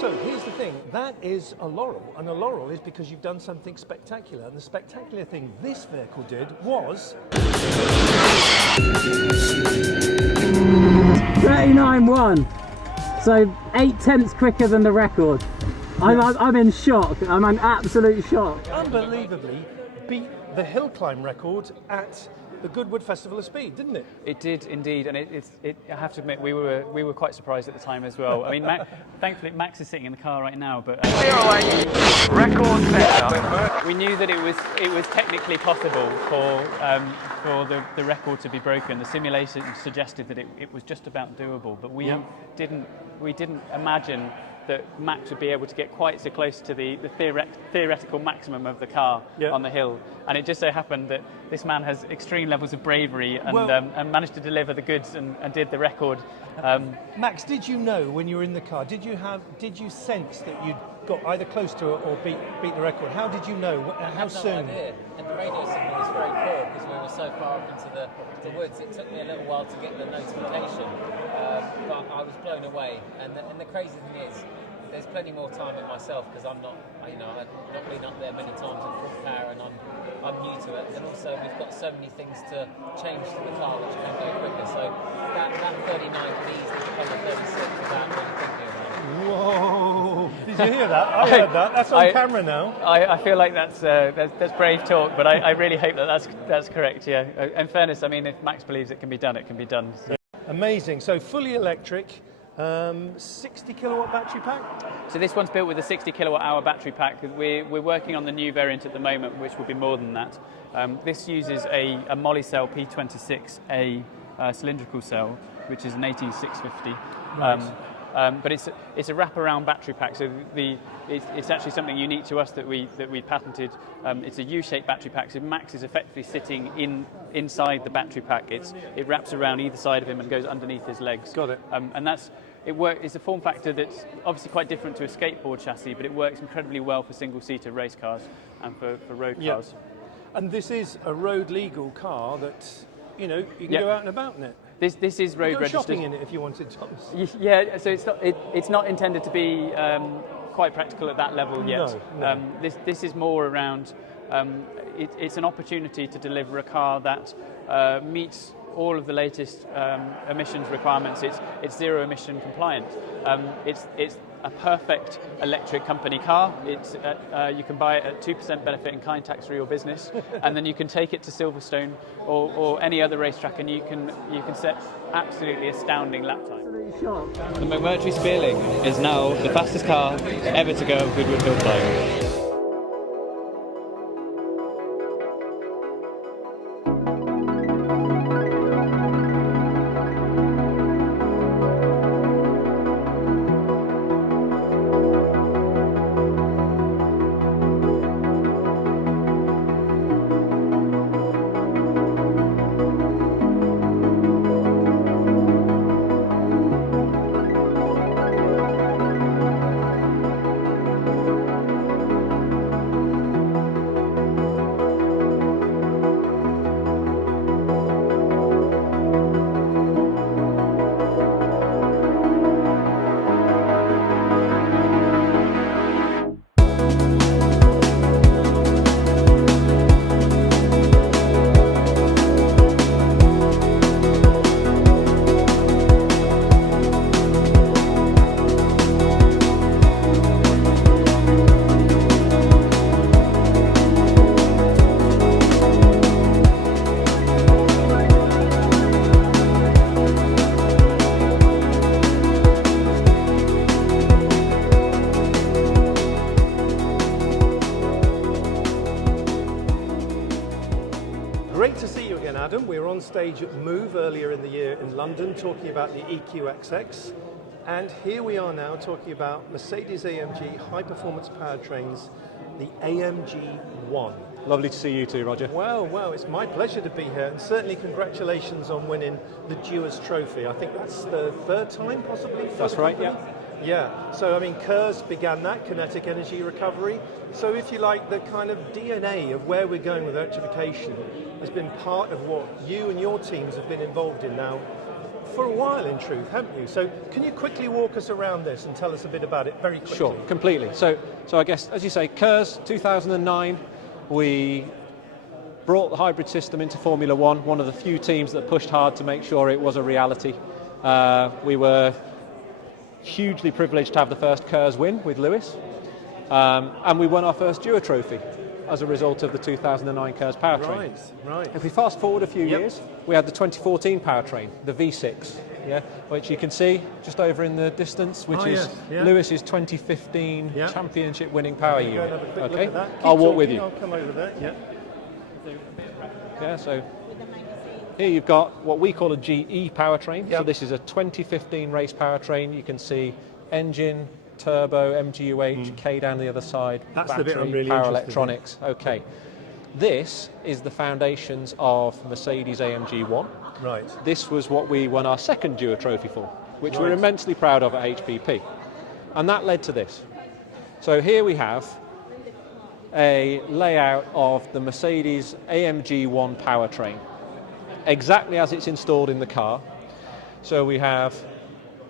So here's the thing, that is a laurel, and a laurel is because you've done something spectacular, and the spectacular thing this vehicle did was... 39.1, so 8/10 quicker than the record. I'm in shock, I'm in absolute shock. Unbelievably beat the hill climb record at the Goodwood Festival of Speed, didn't it? It did indeed, and I have to admit we were quite surprised at the time as well. I mean, thankfully Max is sitting in the car right now, but record setter. We knew that it was technically possible for the record to be broken. The simulation suggested that it was just about doable, but we didn't imagine that Max would be able to get quite so close to the theoretical maximum of the car on the hill. And it just so happened that this man has extreme levels of bravery and managed to deliver the goods and did the record. Max, did you know when you were in the car, did you sense that you'd got either close to it or beat the record? How did you know? How soon? No idea. And the radio signal was very poor because we were so far up into the woods. It took me a little while to get the notification, but I was blown away. And the crazy thing is, there's plenty more time in myself because I've not been up there many times with full power, and I'm new to it. And also we've got so many things to change to the car which can go quicker. So that 39 could easily become a 36 without really thinking about it. Whoa! Did you hear that? I heard that. That's on camera now. I feel like that's brave talk, but I really hope that's correct. Yeah. In fairness, I mean, if Max believes it can be done, it can be done. So. Amazing. So fully electric. 60 kilowatt battery pack? So this one's built with a 60 kilowatt hour battery pack. We're working on the new variant at the moment, which will be more than that. This uses a Moly cell P26A cylindrical cell, which is an 18650. Right. But it's a wraparound battery pack, so it's actually something unique to us that we patented. It's a U-shaped battery pack, so Max is effectively sitting inside the battery pack. It wraps around either side of him and goes underneath his legs. Got it. And it's a form factor that's obviously quite different to a skateboard chassis, but it works incredibly well for single-seater race cars and for road cars. And this is a road legal car that you can go out and about in it. This is road registered. Shopping in it if you wanted, Thomas. Yeah, so it's not intended to be quite practical at that level yet. No. This is more around. It's an opportunity to deliver a car that meets all of the latest emissions requirements. It's zero emission compliant. It's a perfect electric company car. You can buy it at 2% benefit in kind tax for your business, and then you can take it to Silverstone or any other racetrack, and you can set absolutely astounding lap time. The McMurtry Spearling is now the fastest car ever to go Goodwood Hill Climb. Great to see you again, Adam. We were on stage at Move earlier in the year in London talking about the EQXX, and here we are now talking about Mercedes-AMG high-performance powertrains, the AMG 1. Lovely to see you too, Roger. Well, it's my pleasure to be here, and certainly congratulations on winning the Dewar's Trophy. I think that's the third time, possibly? That's right, yeah. Yeah, so I mean, KERS began that, kinetic energy recovery. So if you like, the kind of DNA of where we're going with electrification has been part of what you and your teams have been involved in now for a while, in truth, haven't you? So can you quickly walk us around this and tell us a bit about it very quickly? Sure, completely. So I guess, as you say, KERS 2009, we brought the hybrid system into Formula One of the few teams that pushed hard to make sure it was a reality. We were hugely privileged to have the first KERS win with Lewis, and we won our first Dewar trophy as a result of the 2009 KERS powertrain. Right. If we fast forward a few years, we had the 2014 powertrain, the V6, which you can see just over in the distance, which is Lewis's 2015 championship winning power unit. Okay, I'll walk with you. I'll come over there. Yeah, so here you've got what we call a GE powertrain. So this is a 2015 race powertrain. You can see engine, turbo, MGUH, K down the other side, That's battery, the bit I'm really power interested electronics. Okay, this is the foundations of Mercedes AMG 1. Right. This was what we won our second Dewar trophy for, which we're immensely proud of at HPP. And that led to this. So here we have a layout of the Mercedes AMG 1 powertrain, exactly as it's installed in the car. So we have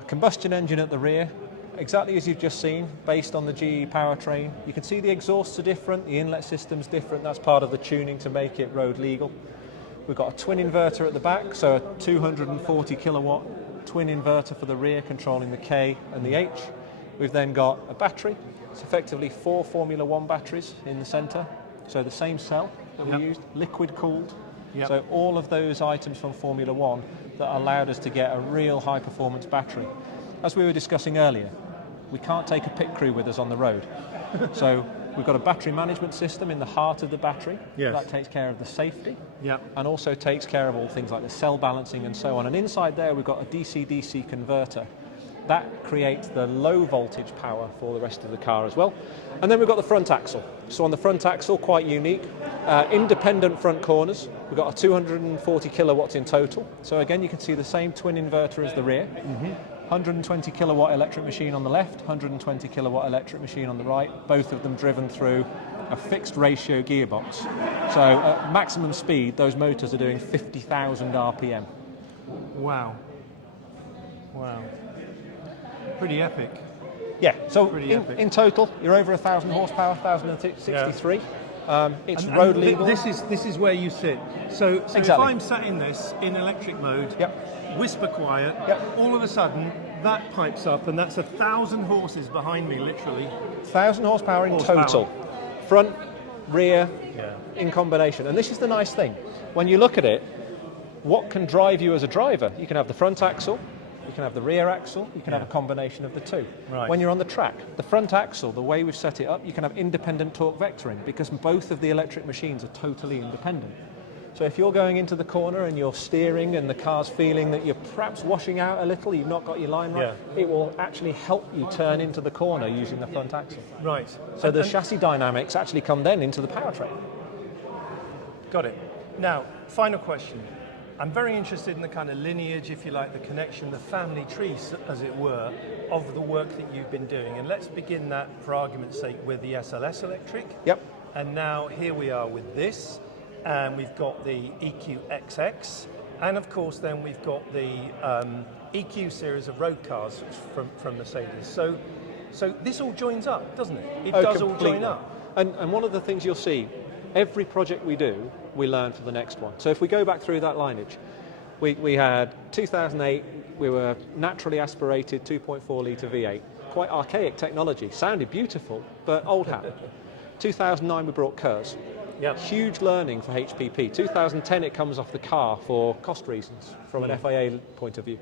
a combustion engine at the rear, exactly as you've just seen, based on the GE powertrain. You can see the exhausts are different, the inlet system's different. That's part of the tuning to make it road legal. We've got a twin inverter at the back, so a 240 kilowatt twin inverter for the rear, controlling the K and the H. We've then got a battery. It's effectively 4 Formula One batteries in the centre. So the same cell that we used, liquid cooled. So all of those items from Formula One that allowed us to get a real high performance battery. As we were discussing earlier, we can't take a pit crew with us on the road. So we've got a battery management system in the heart of the battery. That takes care of the safety and also takes care of all things like the cell balancing and so on. And inside there we've got a DC-DC converter. That creates the low voltage power for the rest of the car as well. And then we've got the front axle. So on the front axle, quite unique, independent front corners. We've got a 240 kilowatts in total. So again, you can see the same twin inverter as the rear. 120 kilowatt electric machine on the left, 120 kilowatt electric machine on the right, both of them driven through a fixed ratio gearbox. So at maximum speed, those motors are doing 50,000 RPM. Wow. Pretty epic. Yeah, so in total, you're over 1,000 horsepower, 1,063. It's road legal. This is where you sit. So if I'm sat in this in electric mode, whisper quiet, all of a sudden that pipes up and that's 1,000 horses behind me, literally. 1,000 horsepower in total. Front, rear, in combination. And this is the nice thing. When you look at it, what can drive you as a driver? You can have the front axle, you can have the rear axle, you can have a combination of the two. When you're on the track, the front axle, the way we've set it up, you can have independent torque vectoring because both of the electric machines are totally independent. So if you're going into the corner and you're steering and the car's feeling that you're perhaps washing out a little, you've not got your line right, it will actually help you turn into the corner using the front axle. So the chassis dynamics actually come then into the powertrain. Got it. Now, final question. I'm very interested in the kind of lineage, if you like, the connection, the family tree, as it were, of the work that you've been doing. And let's begin that, for argument's sake, with the SLS electric. And now here we are with this, and we've got the EQXX, and of course then we've got the EQ series of road cars from Mercedes. So this all joins up, doesn't it? It does completely. All join up. And one of the things you'll see, every project we do, we learn for the next one. So if we go back through that lineage, we had 2008, we were naturally aspirated 2.4 litre V8, quite archaic technology, sounded beautiful, but old hat. 2009 we brought KERS. Huge learning for HPP. 2010 it comes off the car for cost reasons from an FIA point of view.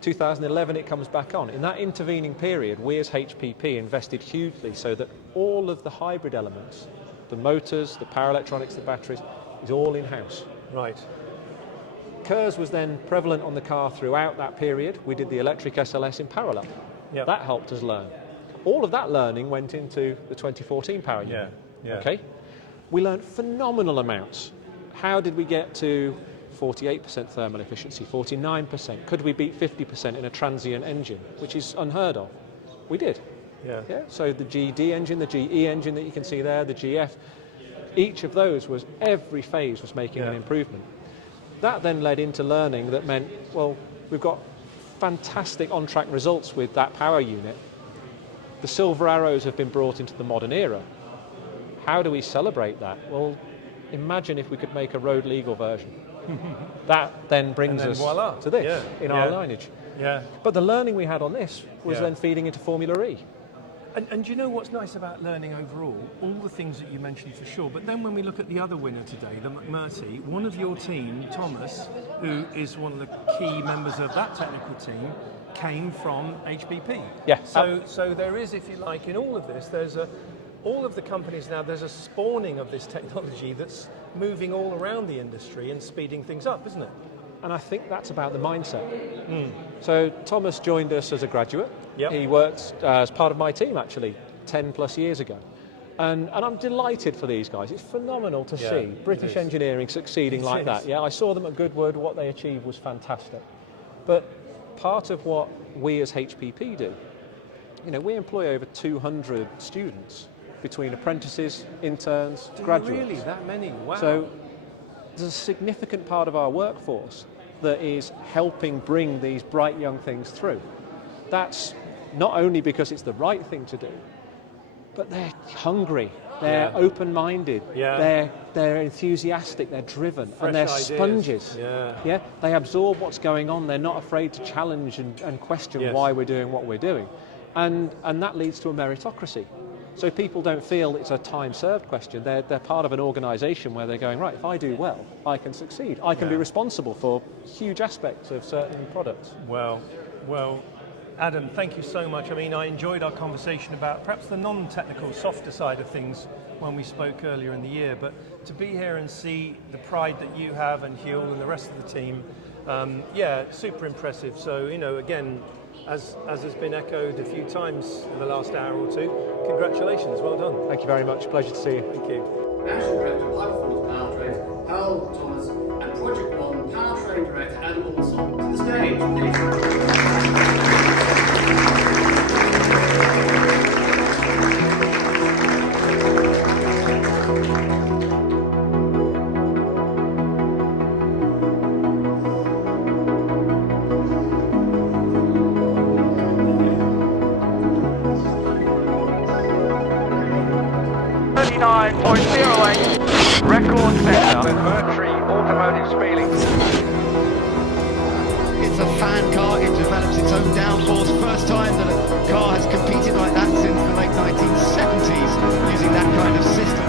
2011 it comes back on. In that intervening period, we as HPP invested hugely so that all of the hybrid elements, the motors, the power electronics, the batteries, is all in-house. KERS was then prevalent on the car throughout that period. We did the electric SLS in parallel. That helped us learn. All of that learning went into the 2014 power unit. Okay? We learned phenomenal amounts. How did we get to 48% thermal efficiency, 49%? Could we beat 50% in a transient engine, which is unheard of? We did. So the GD engine, the GE engine that you can see there, the GF, each of those every phase was making an improvement. That then led into learning that meant, well, We've got fantastic on-track results with that power unit. The silver arrows have been brought into the modern era. How do we celebrate that? Well, imagine if we could make a road legal version. That then brings us voila. to this in our lineage. Yeah. But the learning we had on this was then feeding into Formula E. And you know what's nice about learning overall? All the things that you mentioned for sure, but then when we look at the other winner today, the McMurtry, one of your team, Thomas, who is one of the key members of that technical team, came from HPP. Yeah. So there is, if you like, in all of this, all of the companies now, there's a spawning of this technology that's moving all around the industry and speeding things up, isn't it? And I think that's about the mindset. So Thomas joined us as a graduate. Yep. He worked as part of my team actually 10 plus years ago. And I'm delighted for these guys. It's phenomenal to see British engineering succeeding like that. Yeah, I saw them at Goodwood. What they achieved was fantastic. But part of what we as HPP do, we employ over 200 students between apprentices, interns, graduates. Really, that many? Wow. So there's a significant part of our workforce that is helping bring these bright young things through. That's not only because it's the right thing to do, but they're hungry, they're open-minded, they're enthusiastic, they're driven, Fresh and they're ideas. sponges. Yeah. They absorb what's going on, they're not afraid to challenge and question why we're doing what we're doing. And that leads to a meritocracy. So people don't feel it's a time-served question. They're part of an organisation where they're going, right, if I do well, I can succeed. I can be responsible for huge aspects of certain products. Well, Adam, thank you so much. I mean, I enjoyed our conversation about perhaps the non-technical, softer side of things when we spoke earlier in the year, but to be here and see the pride that you have and Huel and the rest of the team, super impressive. So, again, as has been echoed a few times in the last hour or two, congratulations, well done. Thank you very much, pleasure to see you. Thank you. National Director of High Performance Powertrains, Harold Thomas, and Project One Powertrain Director Adam Olson to the stage, please. Record setter, McMurtry Automotive Speeding. It's a fan car, it develops its own downforce. First time that a car has competed like that since the late 1970s, using that kind of system.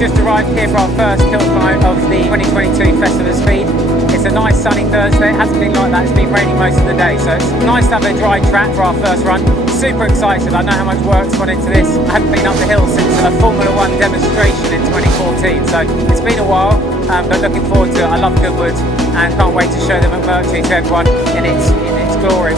Just arrived here for our first hill climb of the 2022 Festival of Speed. It's a nice sunny Thursday. It hasn't been like that, it's been raining most of the day, so it's nice to have a dry track for our first run. Super excited, I know how much work's gone into this. I haven't been up the hill since a Formula One demonstration in 2014, so it's been a while, but looking forward to it. I love Goodwood and can't wait to show the McMurtry to everyone in its glory.